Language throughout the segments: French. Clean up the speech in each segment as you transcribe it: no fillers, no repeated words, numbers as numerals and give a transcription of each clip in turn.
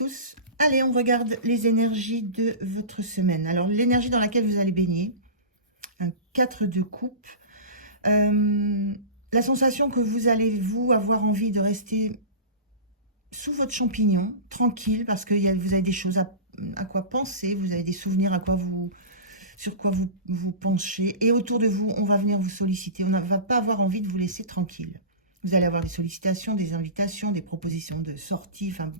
tous. Allez, on regarde les énergies de votre semaine. Alors, l'énergie dans laquelle vous allez baigner. Un 4 de coupe. La sensation que vous allez, vous, avoir envie de rester sous votre champignon, tranquille, parce que vous avez des choses à quoi penser, vous avez des souvenirs sur quoi vous penchez. Et autour de vous, on va venir vous solliciter. On ne va pas avoir envie de vous laisser tranquille. Vous allez avoir des sollicitations, des invitations, des propositions de sortie. Enfin,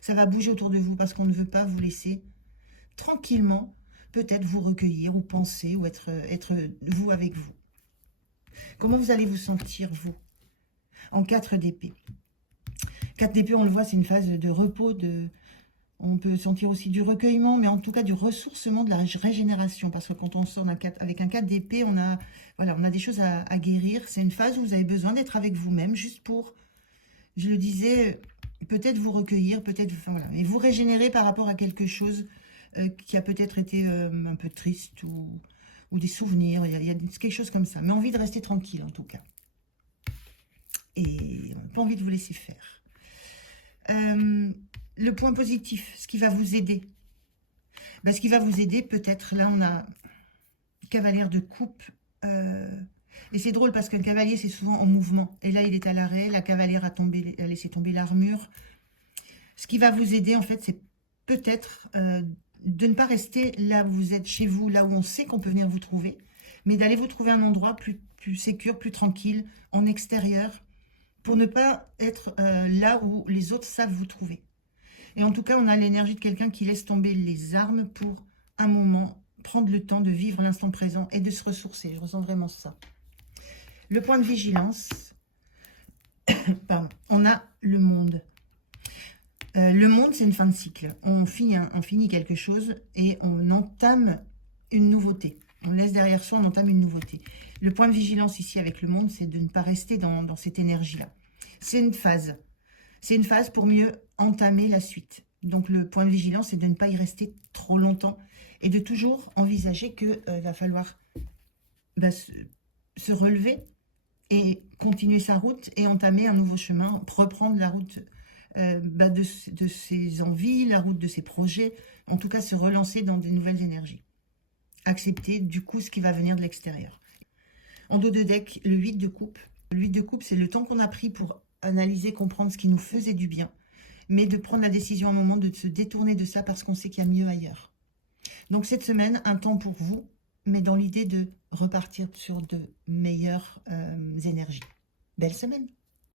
ça va bouger autour de vous parce qu'on ne veut pas vous laisser tranquillement, peut-être vous recueillir ou penser ou être vous avec vous. Comment vous allez vous sentir, vous, en 4 d'épée? 4 d'épée, on le voit, c'est une phase de repos, on peut sentir aussi du recueillement, mais en tout cas du ressourcement, de la régénération. Parce que quand on sort avec un 4 d'épée, on a des choses à guérir. C'est une phase où vous avez besoin d'être avec vous-même, juste pour, je le disais, peut-être vous recueillir, peut-être, enfin voilà, et vous régénérer par rapport à quelque chose qui a peut-être été un peu triste ou des souvenirs. Il y a quelque chose comme ça. Mais envie de rester tranquille, en tout cas. Et on n'a pas envie de vous laisser faire. Le point positif, ce qui va vous aider. Ben, ce qui va vous aider, peut-être, là, on a cavalière de coupe. Et c'est drôle parce qu'un cavalier, c'est souvent en mouvement. Et là, il est à l'arrêt. La cavalière a laissé tomber l'armure. Ce qui va vous aider, en fait, c'est peut-être de ne pas rester là où vous êtes, chez vous, là où on sait qu'on peut venir vous trouver, mais d'aller vous trouver un endroit plus sécure, plus tranquille, en extérieur, pour ne pas être là où les autres savent vous trouver. Et en tout cas, on a l'énergie de quelqu'un qui laisse tomber les armes pour un moment, prendre le temps de vivre l'instant présent et de se ressourcer. Je ressens vraiment ça. Le point de vigilance, pardon, on a le monde. Le monde, c'est une fin de cycle. On finit quelque chose et on entame une nouveauté. On laisse derrière soi, on entame une nouveauté. Le point de vigilance ici avec le monde, c'est de ne pas rester dans cette énergie-là. C'est une phase. C'est une phase pour mieux entamer la suite. Donc le point de vigilance, c'est de ne pas y rester trop longtemps et de toujours envisager qu'il va falloir se relever et continuer sa route et entamer un nouveau chemin, reprendre la route de ses envies, la route de ses projets, en tout cas se relancer dans des nouvelles énergies. Accepter du coup ce qui va venir de l'extérieur. En dos de deck, le 8 de coupe. Le 8 de coupe, c'est le temps qu'on a pris pour analyser, comprendre ce qui nous faisait du bien, mais de prendre la décision à un moment de se détourner de ça parce qu'on sait qu'il y a mieux ailleurs. Donc cette semaine, un temps pour vous, mais dans l'idée de repartir sur de meilleures énergies. Belle semaine!